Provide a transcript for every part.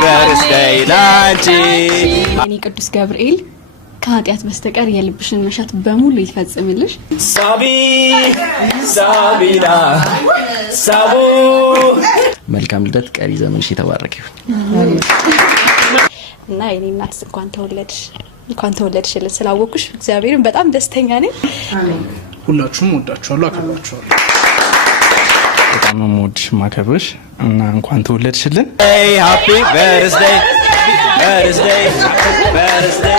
birthday ላንቺ እኔ ቅዱስ ገብርኤል ከኃጢአት በስተቀር የልብሽን መሻት በሙሉ ይፈጽምልሽ። ሳቢና ሳቡ መልካም ልደት፣ ቀሪ ዘመንሽ የተባረከ ይሁን እና የኔ እናት እንኳን ተወለድሽልን ስላወኩሽ እግዚአብሔርን በጣም ደስተኛ ነኝ። ሁላችሁም ወዳችኋለሁ፣ አከብራችኋለሁ። በጣም ነው የምወድሽ ማከብርሽ እና እንኳን ተወለድሽልን። ሃፒ በርዝዴይ በርዝዴይ በርዝዴይ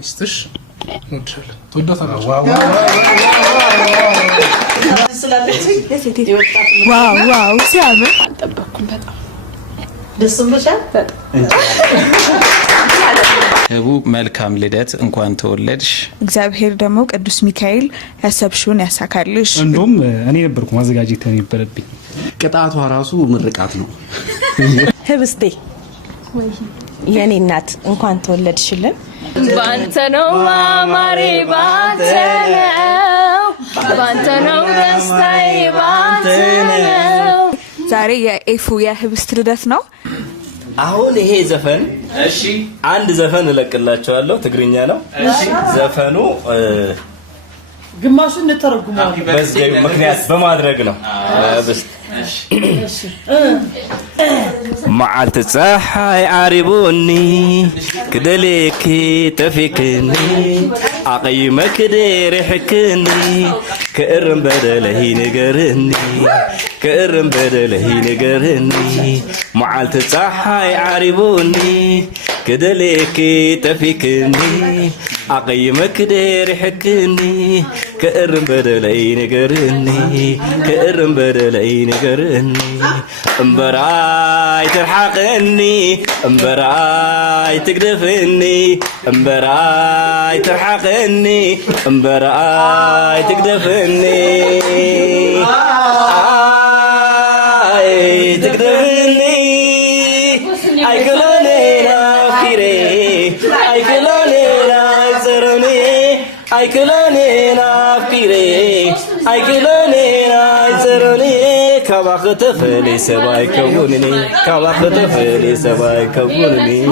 አስተሽ ወድሻለሁ፣ ተወዳታላችሁ። ዋው ሲያምር አልጠበኩም። በጣም ደስ ብሎሻል። ህቡ መልካም ልደት፣ እንኳን ተወለድሽ። እግዚአብሔር ደግሞ ቅዱስ ሚካኤል ያሰብሽውን ያሳካልሽ። እንደውም እኔ ነበርኩ ማዘጋጀት የነበረብኝ። ቅጣቷ ራሱ ምርቃት ነው። ህብስቴ የኔ እናት እንኳን ተወለድሽልን። ባንተ ነው ማማሬ፣ ባንተ ነው ደስታዬ፣ ባንተ ነው። ዛሬ የኤፉ የህብስት ልደት ነው። አሁን ይሄ ዘፈን አንድ ዘፈን እለቅላችኋለሁ፣ ትግርኛ ነው ዘፈኑ። ግማሹን እንተረጉመው በዚህ ምክንያት በማድረግ ነው። معالت صحاي عاربوني كدليك تفكني عقيمك دير حكني كأرم بدله نقرني كأرم بدله نقرني معالت صحاي عاربوني كدليك تفكني عقيمك دير حكني كأرم بدله نقرني كأرم بدله نقرني امبراي ترحقني امبراي تقدفني امبراي ترحقني امبراي تقدفني تقدفني اي كلوني نافكري اي كلوني نايزرني اي كلوني نافكري اي كلوني نايزرني كباخ تفلي سباي كونني كباخ تفلي سباي كونني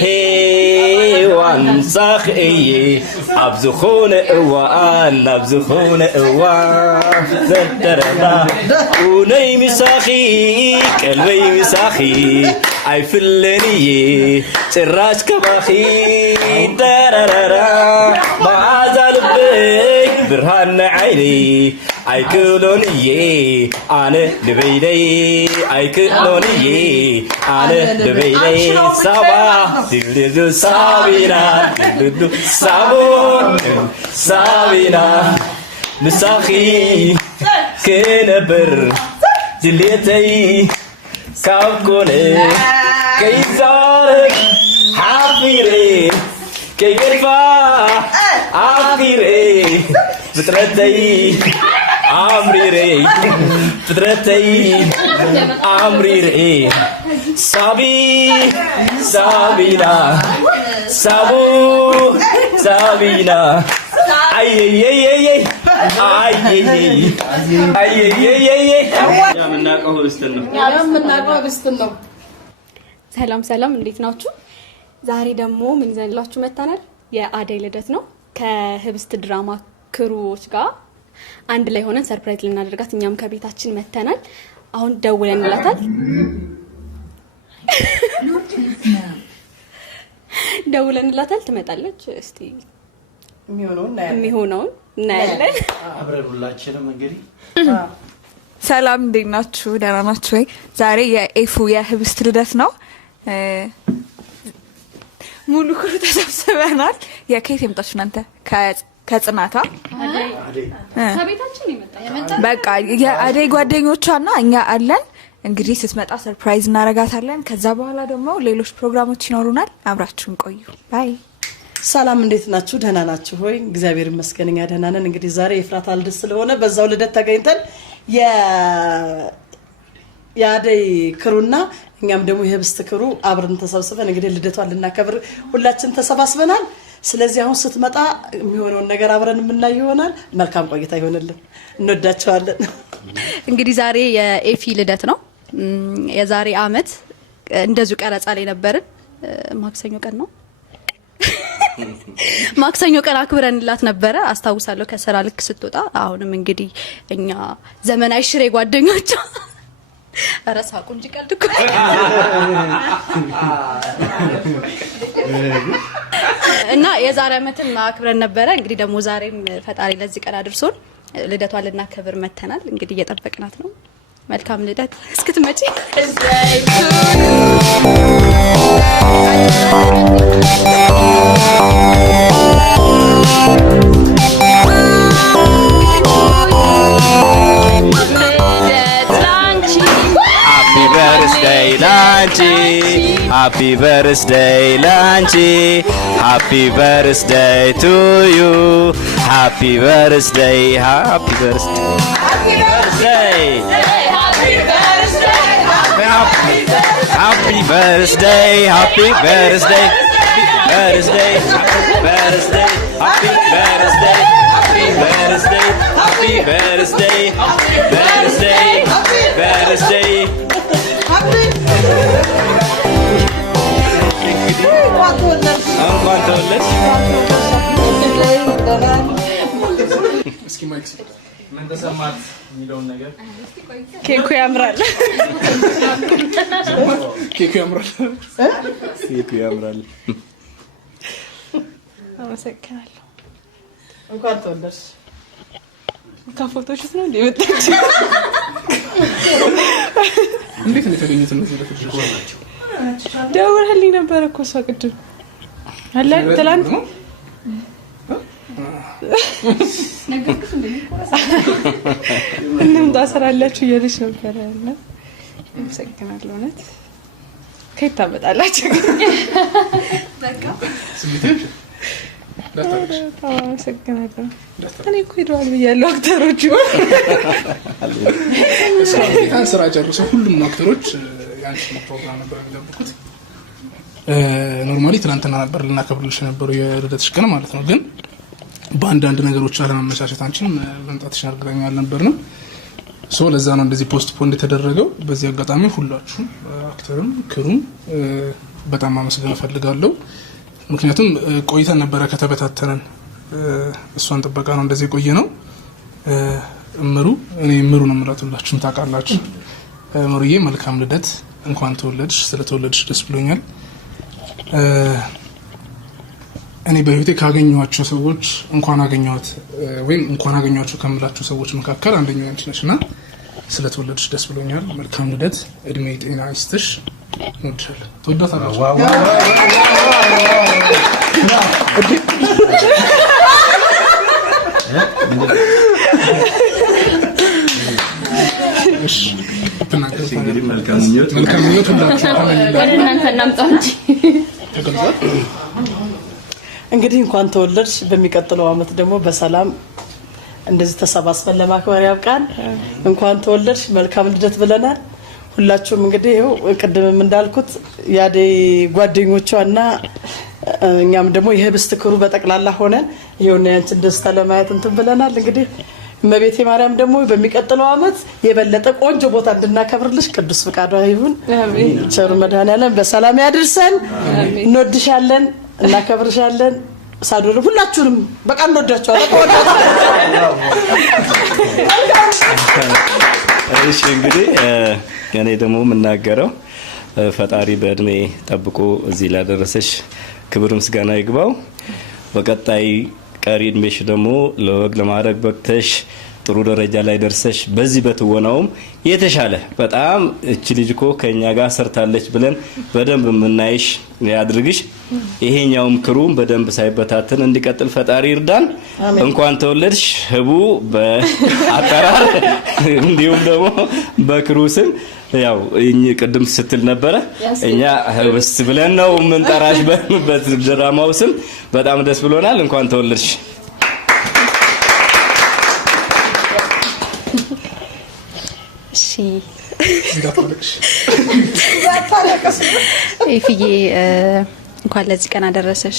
هيوان صاخي ابزخون اوان ابزخون اوان زدرنا وني مساخي قلبي مساخي اي فلني تراش كباخي درررا ما زال برهان عيني اي كلوني انا دبيدي اي كلوني انا دبيدي صبا دلدو صابينا دلدو صابون صابينا مساخي كنبر دليتي كاكوني كيزارك حافيري كيفا عافيري فطرتي عمريري فطرتي عمريري صابي صابينا صابو صابينا اي اي اي اي اي اي اي اي يا مناقو بستنو ሰላም ሰላም፣ እንዴት ናችሁ? ዛሬ ደግሞ ምን ይዘንላችሁ መጣናል? የአደይ ልደት ነው። ከህብስት ድራማ ክሩዎች ጋር አንድ ላይ ሆነን ሰርፕራይዝ ልናደርጋት እኛም ከቤታችን መተናል። አሁን ደውለንላታል ትመጣለች። እስቲ የሚሆነውን እናያለን። አብረን ሁላችንም እንግዲህ ሰላም፣ እንዴት ናችሁ? ደህና ናችሁ ወይ? ዛሬ የኤፉ የህብስት ልደት ነው። ሙሉ ክሩ ተሰብስበናል። የኬት የምጣችሁ እናንተ ከጽናታ ከቤታችን ይመጣ በቃ የአደይ ጓደኞቿና እኛ አለን። እንግዲህ ስትመጣ ሰርፕራይዝ እናረጋታለን። ከዛ በኋላ ደግሞ ሌሎች ፕሮግራሞች ይኖሩናል። አብራችሁን ቆዩ። ባይ። ሰላም፣ እንዴት ናችሁ? ደህና ናችሁ ሆይ? እግዚአብሔር ይመስገን እኛ ደህና ነን። እንግዲህ ዛሬ የፍራታ ልደት ስለሆነ በዛው ልደት ተገኝተን የአደይ ክሩና እኛም ደግሞ የህብስት ክሩ አብረን ተሰብስበን እንግዲህ ልደቷን ልናከብር ሁላችን ተሰባስበናል። ስለዚህ አሁን ስትመጣ የሚሆነውን ነገር አብረን የምናይ ይሆናል። መልካም ቆይታ ይሆንልን። እንወዳቸዋለን። እንግዲህ ዛሬ የኤፊ ልደት ነው። የዛሬ አመት እንደዚሁ ቀረጻ ላይ ነበርን። ማክሰኞ ቀን ነው። ማክሰኞ ቀን አክብረንላት ነበረ አስታውሳለሁ ከስራ ልክ ስትወጣ። አሁንም እንግዲህ እኛ ዘመናዊ ሽሬ ጓደኞቿ አረሳቁ እንጂ ቀልድ እኮ እና የዛሬ አመትም አክብረን ነበረ። እንግዲህ ደግሞ ዛሬም ፈጣሪ ለዚህ ቀን አድርሶን ልደቷን ልናከብር መተናል። እንግዲህ እየጠበቅናት ነው። መልካም ልደት እስክትመጪ Happy birthday Lanchi, happy birthday to you, happy birthday, happy birthday, happy birthday, happy birthday, happy birthday, happy birthday, birthday, happy birthday, happy birthday, happy birthday, happy birthday, birthday, birthday. እንኳን ተወለድሽ። እስኪ ማይክ ምን ተሰማት የሚለውን ነገር ኬኩ ያምራል። ኬኩ ያምራል። ኬኩ ያምራል። አመሰግናለሁ። እንኳን ተወለድሽ። ከፎቶሽት ነው እንደመጣች እንዴት ነው የተገኙት? እነዚህ ልጆች ደውልልኝ ነበር እኮ እሷ ቅድም አለ ትላንት ምንም ታሰራላችሁ እያለች ነበረ እና አመሰግናለሁ። እውነት ከየት ታመጣላችሁ? በቃ አመሰግናለሁ። እኔ እኮ ሄደዋል ብያለሁ አክተሮቹ ስራ ጨርሰው ሁሉም አክተሮች ያንቺ ፕሮግራም ነበር የሚጠብቁት። ኖርማሊ ትናንትና ነበር ልናከብርልሽ የነበረው የልደትሽ ቀን ማለት ነው። ግን በአንዳንድ ነገሮች አለመመቻቸት አንቺም መምጣትሽ እርግጠኛ አልነበርንም። ሶ ለዛ ነው እንደዚህ ፖስት ፖን እንደተደረገው። በዚህ አጋጣሚ ሁላችሁም አክተርም ክሩም በጣም ማመስገን እፈልጋለሁ። ምክንያቱም ቆይተን ነበረ ከተበታተነን እሷን ጥበቃ ነው እንደዚህ ቆየ ነው። እምሩ እኔ እምሩ ነው የምላት ሁላችሁም ታውቃላችሁ። እምሩዬ መልካም ልደት፣ እንኳን ተወለድሽ። ስለተወለድሽ ደስ ብሎኛል። እኔ በህይወቴ ካገኘኋቸው ሰዎች እንኳን አገኘኋት ወይም እንኳን አገኘኋቸው ከምላቸው ሰዎች መካከል አንደኛው አንቺ ነሽና ስለተወለድሽ ደስ ብሎኛል። መልካም ልደት፣ እድሜ ጤና ይስጥሽ። እንወድሻለን። ተወዳታለሽ። መልካም ምኞት እናንተ እናምጣው እንጂ እንግዲህ እንኳን ተወለድሽ። በሚቀጥለው አመት ደግሞ በሰላም እንደዚህ ተሰባስበን ለማክበር ያብቃን። እንኳን ተወለድሽ፣ መልካም ልደት ብለናል። ሁላችሁም እንግዲህ ይኸው ቅድምም እንዳልኩት ያዴ ጓደኞቿና እኛም ደግሞ የህብስት ክሩ በጠቅላላ ሆነን ይኸውና ያንቺን ደስታ ለማየት እንትን ብለናል። እንግዲህ እመቤቴ ማርያም ደግሞ በሚቀጥለው አመት የበለጠ ቆንጆ ቦታ እንድናከብርልሽ ቅዱስ ፍቃዷ ይሁን። ቸሩ መድኃኔዓለም በሰላም ያድርሰን። እንወድሻለን፣ እናከብርሻለን። ሳዶር ሁላችሁንም በቃ እንወዳችኋለን። እሺ እንግዲህ እኔ ደግሞ የምናገረው ፈጣሪ በእድሜ ጠብቆ እዚህ ላደረሰሽ ክብር ምስጋና ይግባው። በቀጣይ ቀሪ እድሜሽ ደግሞ ለወግ ለማድረግ በቅተሽ ጥሩ ደረጃ ላይ ደርሰሽ በዚህ በትወናውም የተሻለ በጣም እቺ ልጅ እኮ ከኛ ጋር ሰርታለች ብለን በደንብ የምናይሽ ያድርግሽ። ይሄኛውም ክሩም በደንብ ሳይበታተን እንዲቀጥል ፈጣሪ ይርዳን። እንኳን ተወለድሽ ህቡ በአጠራር እንዲሁም ደግሞ በክሩ ስም ያው ቅድም ስትል ነበረ እኛ ህብስት ብለን ነው የምንጠራሽ በድራማው ስም። በጣም ደስ ብሎናል። እንኳን ተወለድሽ። እሺ ኤፍዬ እንኳን ለዚህ ቀን አደረሰሽ።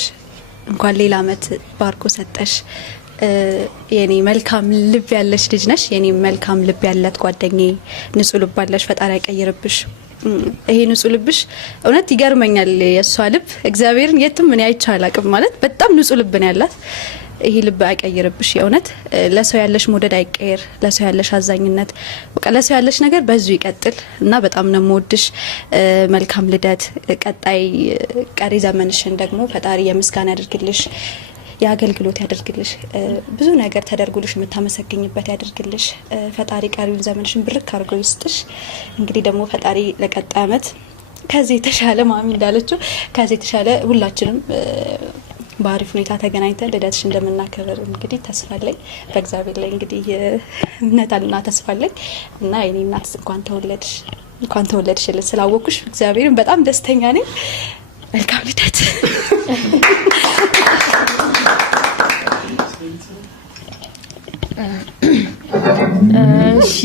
እንኳን ሌላ አመት ባርኮ ሰጠሽ። የኔ መልካም ልብ ያለሽ ልጅ ነሽ። የኔ መልካም ልብ ያላት ጓደኛዬ፣ ንጹህ ልብ አለሽ። ፈጣሪ አይቀይርብሽ። ይሄ ንጹህ ልብሽ እውነት ይገርመኛል። የሷ ልብ እግዚአብሔርን የትም ምን አይቼ አላቅም። ማለት በጣም ንጹህ ልብ ነው ያላት። ይሄ ልብ አይቀይርብሽ። የእውነት ለሰው ያለሽ መውደድ አይቀየር። ለሰው ያለሽ አዛኝነት፣ በቃ ለሰው ያለሽ ነገር በዙ ይቀጥል እና በጣም ነው የምወድሽ። መልካም ልደት። ቀጣይ ቀሪ ዘመንሽን ደግሞ ፈጣሪ የምስጋና ያድርግልሽ፣ የአገልግሎት ያደርግልሽ፣ ብዙ ነገር ተደርጎልሽ የምታመሰግኝበት ያደርግልሽ። ፈጣሪ ቀሪውን ዘመንሽን ብርክ አድርጎ ይስጥሽ። እንግዲህ ደግሞ ፈጣሪ ለቀጣይ አመት ከዚህ የተሻለ ማሚ እንዳለችው ከዚህ የተሻለ ሁላችንም በአሪፍ ሁኔታ ተገናኝተን ልደትሽ እንደምናከብር እንግዲህ ተስፋለኝ። በእግዚአብሔር ላይ እንግዲህ እምነት አለና ተስፋለኝ እና የኔ እናት እንኳን ተወለድሽልን ስላወኩሽ እግዚአብሔርን በጣም ደስተኛ ነኝ። መልካም ልደት። እሺ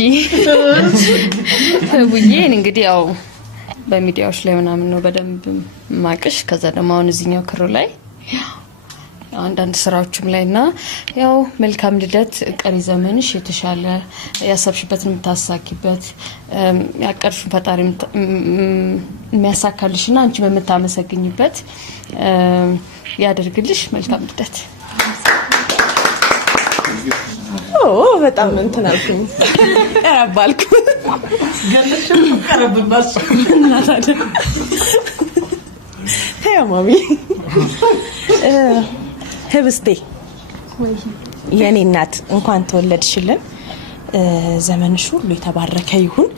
ውዬን እንግዲህ ያው በሚዲያዎች ላይ ምናምን ነው በደንብ ማቅሽ። ከዛ ደግሞ አሁን እዚህኛው ክሩ ላይ አንዳንድ ስራዎችም ላይና ያው መልካም ልደት። ቀሪ ዘመንሽ የተሻለ ያሰብሽበትን የምታሳኪበት ያቀርሽን ፈጣሪ የሚያሳካልሽና አንቺ በምታመሰግኝበት ያደርግልሽ። መልካም ልደት። በጣም እንትን አልኩኝ ቀረባልኩ ገለሽም ቀረብባስ እናታደ ማሚ ህብስቴ የኔ እናት እንኳን ተወለድሽልን። ዘመንሽ ሁሉ የተባረከ ይሁን።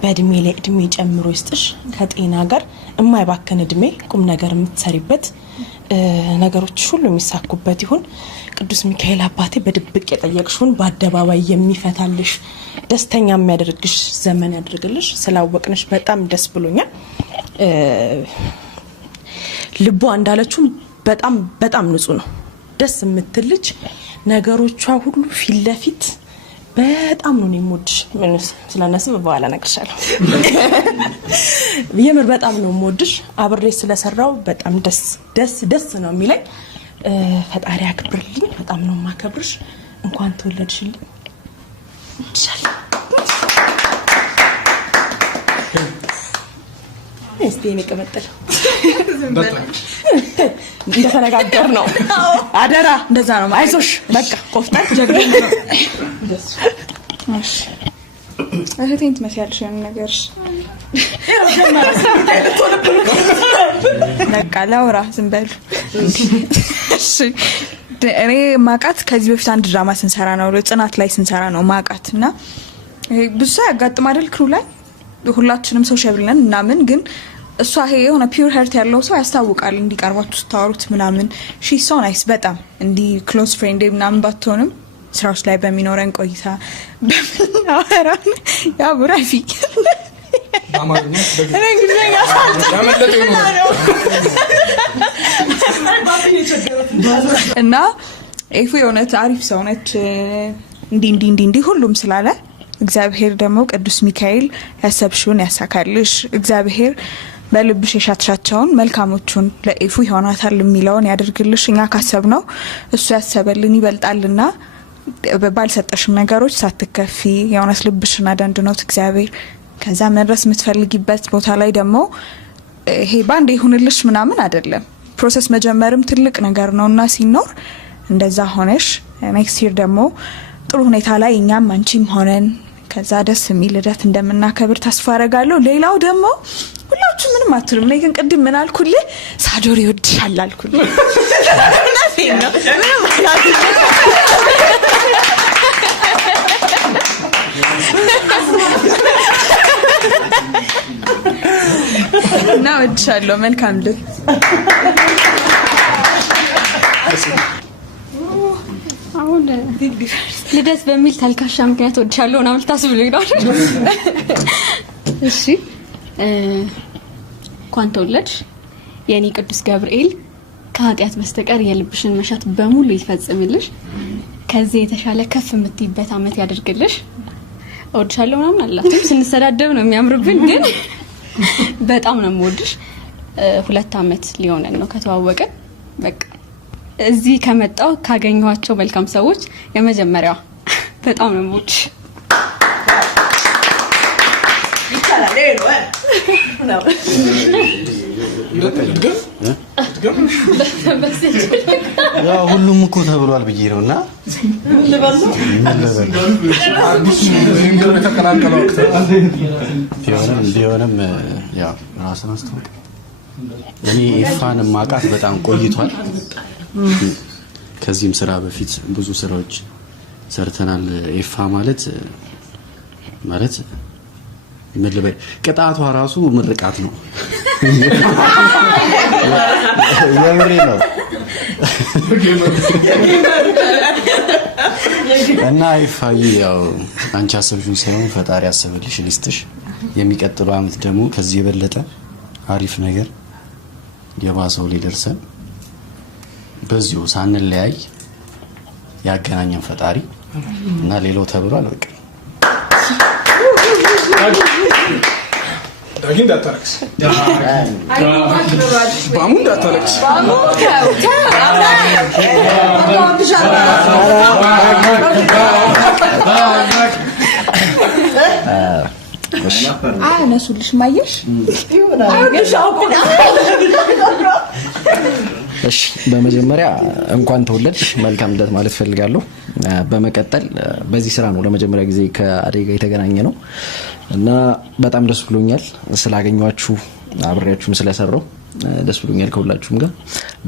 በእድሜ ላይ እድሜ ጨምሮ ይስጥሽ። ከጤና ጋር የማይባከን እድሜ ቁም ነገር የምትሰሪበት ነገሮች ሁሉ የሚሳኩበት ይሁን። ቅዱስ ሚካኤል አባቴ በድብቅ የጠየቅሽውን በአደባባይ የሚፈታልሽ ደስተኛ የሚያደርግሽ ዘመን ያድርግልሽ። ስላወቅንሽ በጣም ደስ ብሎኛል። ልቧ እንዳለችው በጣም በጣም ንጹህ ነው። ደስ የምትልጅ ነገሮቿ ሁሉ ፊት ለፊት በጣም ነው የምወድሽ። ምን ስለነስም በኋላ እነግርሻለሁ። የምር በጣም ነው የምወድሽ። አብሬ ስለሰራው በጣም ደስ ነው የሚለኝ። ፈጣሪ ያክብርልኝ። በጣም ነው የማከብርሽ። እንኳን ተወለድሽልኝ። እስቲ እኔ ቀመጠል እንደተነጋገር ነው። አደራ እንደዛ ነው። አይዞሽ በቃ ቆፍጣን ጀግና ነው። እሺ እህቴን ትመስያለሽ ያን ነገርሽ። በቃ ላውራ ዝም በሉ። እሺ እኔ ማቃት ከዚህ በፊት አንድ ድራማ ስንሰራ ነው ጽናት ላይ ስንሰራ ነው ማቃት እና ብዙ ያጋጥም አይደል ክሩ ላይ ሁላችንም ሰው ሸብልነን እና ምን ግን እሷ ይሄ የሆነ ፒውር ሄርት ያለው ሰው ያስታውቃል። እንዲቀርባችሁ ስታወሩት ምናምን ሺ ሶ ናይስ በጣም እንዲ ክሎዝ ፍሬንድ ምናምን ባትሆንም ስራዎች ላይ በሚኖረን ቆይታ በምናወራ ያ ብራፊ እና ኤፉ የሆነት አሪፍ ሰው ነች። እንዲ ሁሉም ስላለ እግዚአብሔር ደግሞ ቅዱስ ሚካኤል ያሰብሽውን ያሳካልሽ። እግዚአብሔር በልብሽ የሻትሻቸውን መልካሞቹን ለኤፉ ይሆናታል የሚለውን ያደርግልሽ። እኛ ካሰብነው እሱ ያሰበልን ይበልጣልና ባልሰጠሽም ነገሮች ሳትከፊ የሆነስ ልብሽን አደንድኖት እግዚአብሔር ከዛ መድረስ የምትፈልጊበት ቦታ ላይ ደግሞ ይሄ ባንዴ ይሁንልሽ ምናምን አይደለም። ፕሮሰስ መጀመርም ትልቅ ነገር ነውና ሲኖር እንደዛ ሆነሽ ኔክስት ይር ደግሞ ጥሩ ሁኔታ ላይ እኛም አንቺም ሆነን ከዛ ደስ የሚል ልደት እንደምናከብር ተስፋ አደርጋለሁ። ሌላው ደግሞ ሁላችሁ ምንም አትሉም። እኔ ግን ቅድም ምን አልኩልህ? ሳዶር ይወድሻል አልኩልህ። እውነቴን ነው። ምንም እና እወድሻለሁ። መልካም ልደት። አሁን ልደት በሚል ተልካሻ ምክንያት ወድሻለሁ እና ልታስብልኝ ነው። እሺ እንኳን ተወለድሽ የኔ ቅዱስ ገብርኤል ከኃጢአት በስተቀር የልብሽን መሻት በሙሉ ይፈጽምልሽ። ከዚህ የተሻለ ከፍ የምትይበት አመት ያደርግልሽ። እወድሻለሁ ምናምን አላችሁ ስንሰዳደብ ነው የሚያምርብን፣ ግን በጣም ነው የምወድሽ። 2 አመት ሊሆነን ነው ከተዋወቀን። በቃ እዚህ ከመጣው ካገኘኋቸው መልካም ሰዎች የመጀመሪያዋ በጣም ነው የምወድሽ። ያው ሁሉም እኮ ተብሏል ብዬ ነውና ቢሆንም ያው ራስን አስተዋውቅ። እኔ ኤፋን ማቃት በጣም ቆይቷል። ከዚህም ስራ በፊት ብዙ ስራዎች ሰርተናል። ኤፋ ማለት ምን ልበል፣ ቅጣቷ ራሱ ምርቃት ነው። የምሬ ነው። እና ኤፋዬ ያው አንቺ አሰብሽውን ሳይሆን ፈጣሪ ያሰበልሽ ልስጥሽ። የሚቀጥለው አመት ደግሞ ከዚህ የበለጠ አሪፍ ነገር የባሰው ላይ ደርሰን በዚሁ ሳንለያይ ያገናኘን ፈጣሪ እና ሌላው ተብሏል። በቃ ዳጊ እንዳታረክስ፣ ባሙ እንዳታረክስ። አነሱልሽ ማየሽ እሺ በመጀመሪያ እንኳን ተወለድሽ መልካም ልደት ማለት ፈልጋለሁ። በመቀጠል በዚህ ስራ ነው ለመጀመሪያ ጊዜ ከአደይ ጋር የተገናኘ ነው እና በጣም ደስ ብሎኛል ስላገኘኋችሁ፣ አብሬያችሁም ስለሰራው ደስ ብሎኛል። ከሁላችሁም ጋር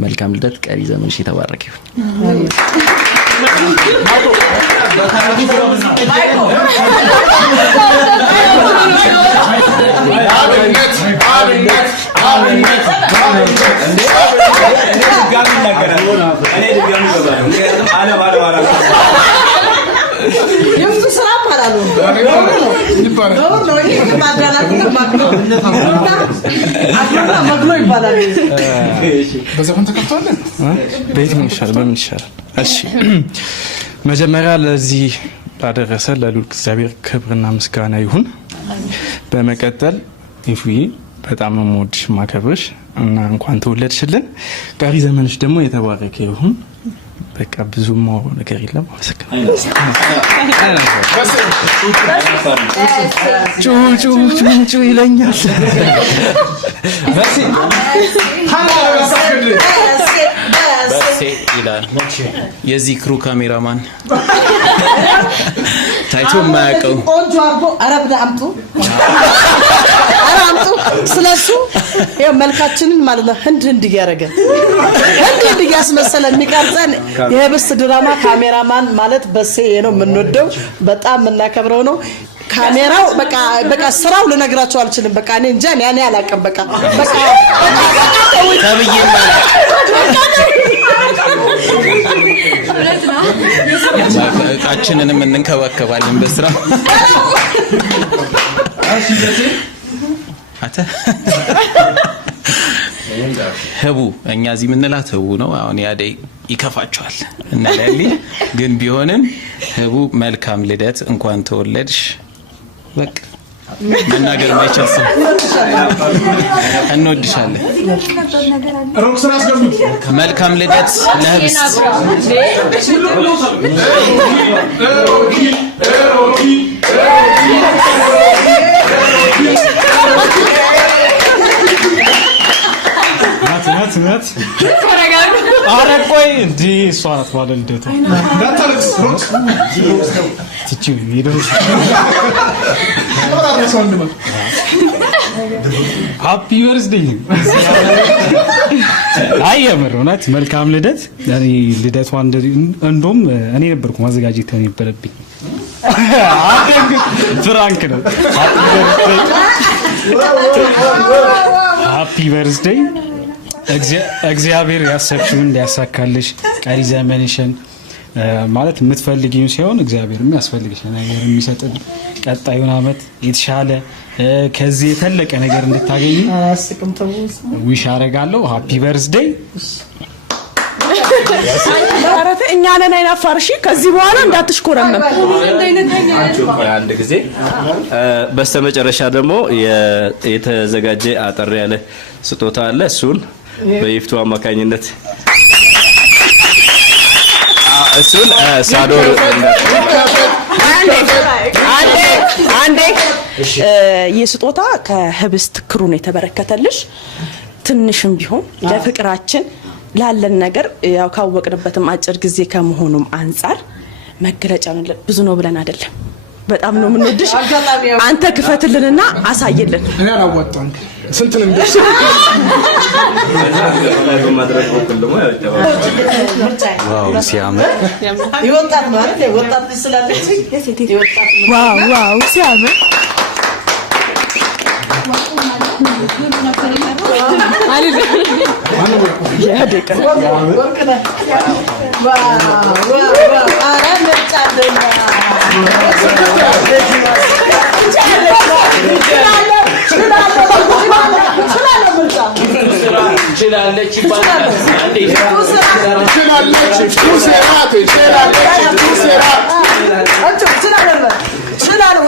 መልካም ልደት፣ ቀሪ ዘመንሽ የተባረከ ይሁን። በዘፈን ተከፍቷለን። በየትኛው ይሻላል? በምን ይሻላል? እሺ መጀመሪያ ለዚህ ላደረሰ ለልዑል እግዚአብሔር ክብርና ምስጋና ይሁን። በመቀጠል ኢፉዬ በጣም ነው የምወድሽ ማከብርሽ እና እንኳን ተወለድሽልን። ቀሪ ዘመንሽ ደግሞ የተባረከ ይሁን። በቃ ብዙ ማወራው ነገር የለም። አመሰግናለሁ። ጩ ይለኛል። በሴ ይላል የዚህ ክሩ ካሜራማን ታይቶ የማያውቀው ቆንጆ አርጎ አረብዳ አምጡ ስለሱ ይሄ መልካችንን ማለት ነው ህንድ እያደረገ ህንድ እያስመሰለ የሚቀርጸን የህብስት ድራማ ካሜራማን ማለት በሴ ነው የምንወደው፣ በጣም የምናከብረው ነው። ካሜራው በቃ ስራው ልነግራቸው አልችልም። በቃ እኔ እንጃ እኔ አላውቅም። በቃ ተብዬ እቃችንንም እንንከባከባለን በስራ ህቡ እኛ እዚህ የምንላት ህቡ ነው። አሁን ያደይ ይከፋቸዋል እናላሊ ግን ቢሆንም ህቡ መልካም ልደት፣ እንኳን ተወለድሽ። በቃ መናገር ማይቻል ሰው እንወድሻለን። መልካም ልደት ለህብስት ናት ኧረ ቆይ እንዴ እሷ ናት ባለ ልደቷ ትቺው ይደርስ ሃፒ በርዝዴይ አይ የምር እውነት መልካም ልደት። እኔ ልደቷ እንደውም እኔ ነበርኩ ማዘጋጀት የነበረብኝ። ፍራንክ ነው። ሃፒ በርዝዴይ። እግዚአብሔር ያሰብሽውን እንዲያሳካልሽ ቀሪ ዘመንሽን ማለት የምትፈልጊው ሲሆን እግዚአብሔር የሚያስፈልግሽ ነገር የሚሰጥን ቀጣዩን አመት የተሻለ ከዚህ የተለቀ ነገር እንድታገኙ ዊሽ አደርጋለሁ። ሃፒ በርዝዴይ። አራተ እኛ ነን አይናፋርሺ ከዚህ በኋላ እንዳትሽኮረመም። አንድ ጊዜ በስተመጨረሻ ደግሞ የተዘጋጀ አጠር ያለ ስጦታ አለ። እሱን በይፍቱ አማካኝነት እሱን ሳዶር አንዴ ይህ ስጦታ ከህብስት ክሩን የተበረከተልሽ ትንሽም ቢሆን ለፍቅራችን ላለን ነገር ያው ካወቅንበትም አጭር ጊዜ ከመሆኑም አንፃር መገለጫ ነው። ብዙ ነው ብለን አይደለም፣ በጣም ነው የምንወድሽ። አንተ ክፈትልንና አሳይልን። እኔ አላዋጣም ስንት ነው እንደሽ ዋው ሲያምር ይወጣት ማለት ወጣት ልጅ ስላለች ይወጣት ዋው ሲያምር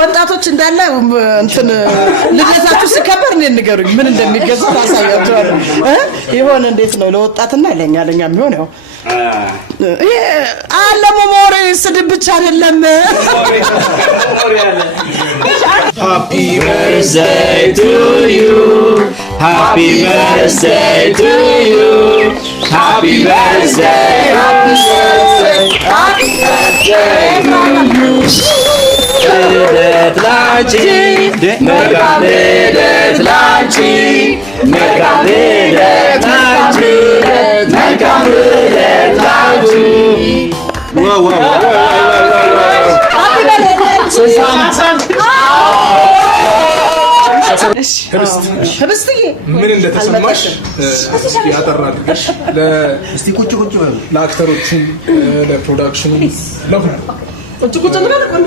ወጣቶች እንዳለ እንትን ልደታችሁ ሲከበር እኔ ንገሩኝ ምን እንደሚገዛ ታሳያቸዋለሁ። ይሆን እንዴት ነው ለወጣትና ለኛ የሚሆን ያው አለሙ ሞሬ ስድብ ብቻ አይደለም። Happy birthday to you. Happy birthday to you. Happy birthday. Happy birthday. Happy birthday to you. ልደት ላንቺ መልካም ልደት ላንቺ መልካም ልደት ላንቺ መልካም ልደት ላንቺ ህብስትዬ ምን እንደተሰማሽ ያጠራልሽ ለአክተሮቹም ለፕሮዳክሽኑ ለሁሉ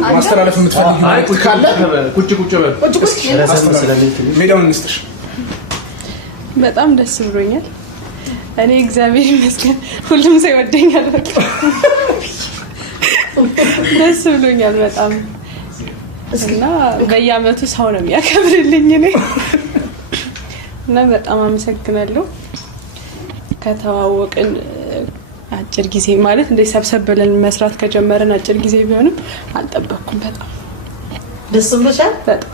ማስተላለፍ የምትፈልጊው ካለ ሜዳውን እንስጥሽ። በጣም ደስ ብሎኛል። እኔ እግዚአብሔር ይመስገን ሁሉም ሰው ይወደኛል። በቃ ደስ ብሎኛል በጣም እና በየአመቱ ሰው ነው የሚያከብርልኝ እኔ እና በጣም አመሰግናለሁ። ከተዋወቅን አጭር ጊዜ ማለት እንደ ሰብሰብ ብለን መስራት ከጀመረን አጭር ጊዜ ቢሆንም አልጠበቅኩም። በጣም ደስ ብሎሻል? በጣም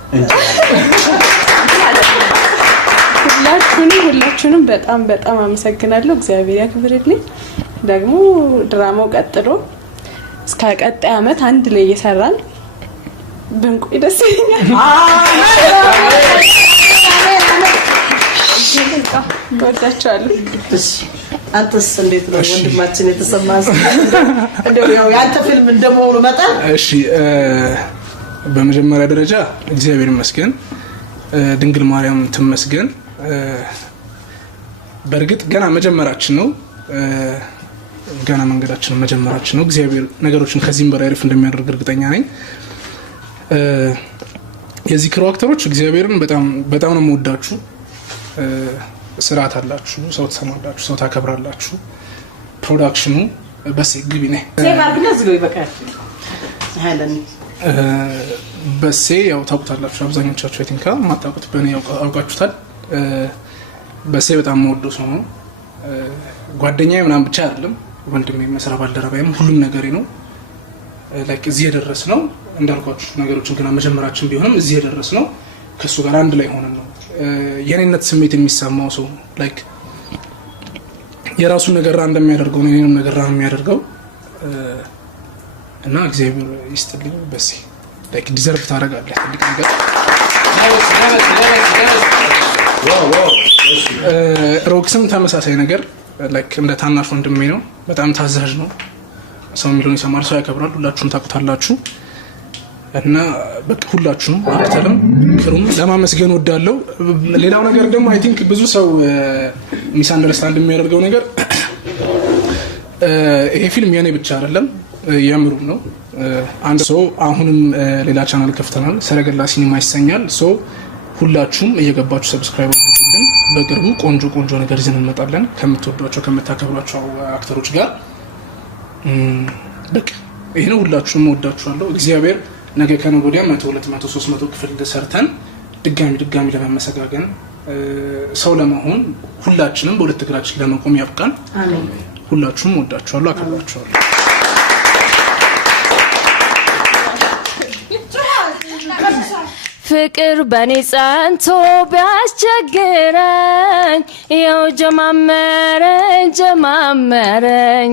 ሁላችሁንም በጣም አመሰግናለሁ። እግዚአብሔር ያክብርልኝ። ደግሞ ድራማው ቀጥሎ እስከ ቀጣይ አመት አንድ ላይ እየሰራን ብንቆይ ደስ ይለኛል። ወዳችኋለሁ። አንተስ እንዴት ነው ወንድማችን የተሰማህ? እንደው ያው ያንተ ፊልም እንደመሆኑ መጣን። እሺ በመጀመሪያ ደረጃ እግዚአብሔር ይመስገን፣ ድንግል ማርያም ትመስገን። በእርግጥ ገና መጀመራችን ነው፣ ገና መንገዳችን መጀመራችን ነው። እግዚአብሔር ነገሮችን ከዚህም በላይ አሪፍ እንደሚያደርግ እርግጠኛ ነኝ። የዚህ ክሩ አክተሮች እግዚአብሔርን በጣም ነው የምወዳችሁ። ስርዓት አላችሁ፣ ሰው ትሰማላችሁ፣ ሰው ታከብራላችሁ። ፕሮዳክሽኑ በሴ ግቢ ነህ በሴ ያው ታውቁታላችሁ አብዛኞቻችሁ። አይ ቲንክ ማታውቁት በእኔ አውቃችሁታል። በሴ በጣም የምወደው ሰው ነው። ጓደኛዬ ምናምን ብቻ አይደለም፣ ወንድሜ፣ መስራ ባልደረባዬም ሁሉም ነገሬ ነው። ላይክ እዚህ የደረስ ነው እንዳልኳችሁ ነገሮችን ገና መጀመራችን ቢሆንም እዚህ የደረስ ነው ከሱ ጋር አንድ ላይ ሆነን ነው። የኔነት ስሜት የሚሰማው ሰው ላይክ የራሱን ነገር እንደሚያደርገው ነው የኔንም ነገር የሚያደርገው እና እግዚአብሔር ይስጥልኝ። በሴ ላይክ ዲዘርቭ ታደርጋለህ ትልቅ ነገር። ሮክስም ተመሳሳይ ነገር ላይክ እንደ ታናሽ ወንድሜ ነው። በጣም ታዛዥ ነው። ሰው የሚለውን ይሰማል፣ ሰው ያከብራል። ሁላችሁም ታውቁታላችሁ እና በቃ ሁላችሁም አክተርም ክሩም ለማመስገን ወዳለው። ሌላው ነገር ደግሞ አይ ቲንክ ብዙ ሰው ሚስ አንደርስታንድ የሚያደርገው ነገር ይሄ ፊልም የኔ ብቻ አይደለም የምሩም ነው። አንድ ሰው አሁንም ሌላ ቻናል ከፍተናል፣ ሰረገላ ሲኒማ ይሰኛል። ሶ ሁላችሁም እየገባችሁ ሰብስክራይብ አድርጉልን። በቅርቡ ቆንጆ ነገር ይዘን እንመጣለን ከምትወዷቸው ከምታከብሯቸው አክተሮች ጋር። በቃ ይሄ ነው። ሁላችሁም ወዳችኋለሁ። እግዚአብሔር ነገ ከነገ ወዲያ 100፣ 200፣ 300 ክፍል ሰርተን ድጋሚ ለመመሰጋገን ሰው ለመሆን ሁላችንም በሁለት እግራችን ለመቆም ያብቃን። ሁላችሁም ወዳችኋለሁ፣ አከብራችኋለሁ። ፍቅር በኔ ጸንቶ ቢያስቸግረኝ ያው ጀማመረኝ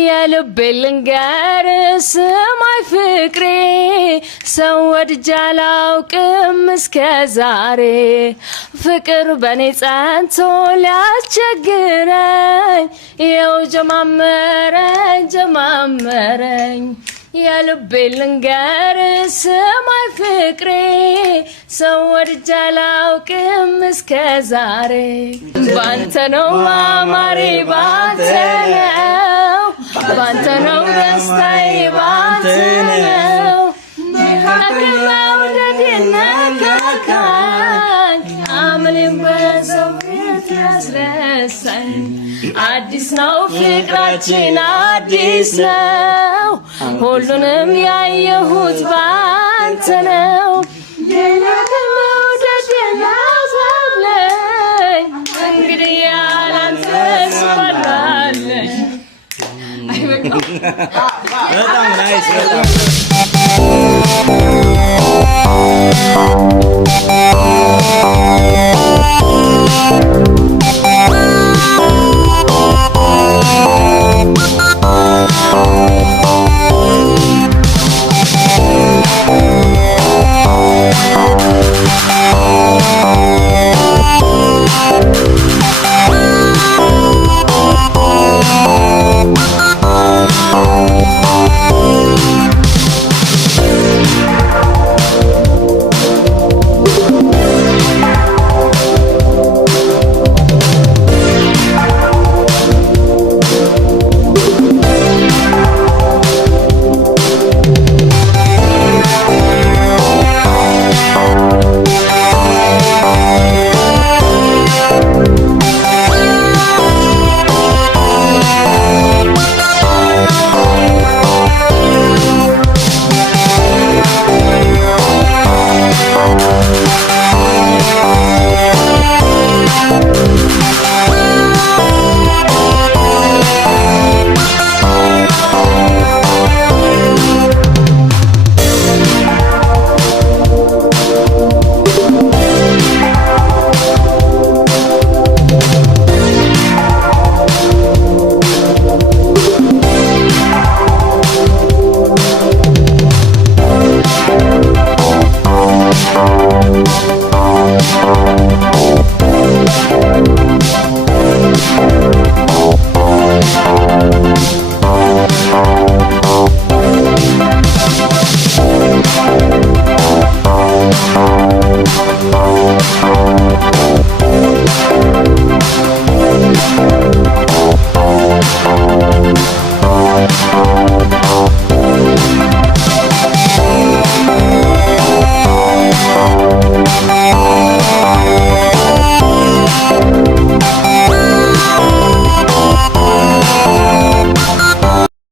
የልቤ ልንገር ስማይ ፍቅሬ ሰው ወድጄ አላውቅም እስከ ዛሬ ፍቅር በኔ ጸንቶ ሊያስቸግረኝ ያው ጀማመረኝ የልቤ ልንገር ስማይ ፍቅሬ ሰው ወድጄ አላውቅም እስከ ዛሬ ባንተ ነው ማማሬ ባንተ ነው ደስታዬ ባንተ ነው መውደድ ነካካኝ አምሌን በሰው ፊት ያስረሳኝ አዲስ ነው ፍቅራችን አዲስ ነው ሁሉንም ያየሁት ባንተ ነው መውደድ ያሳብለኝ እንግዲህ ያላንተ ስባላለኝ በጣም ናይስ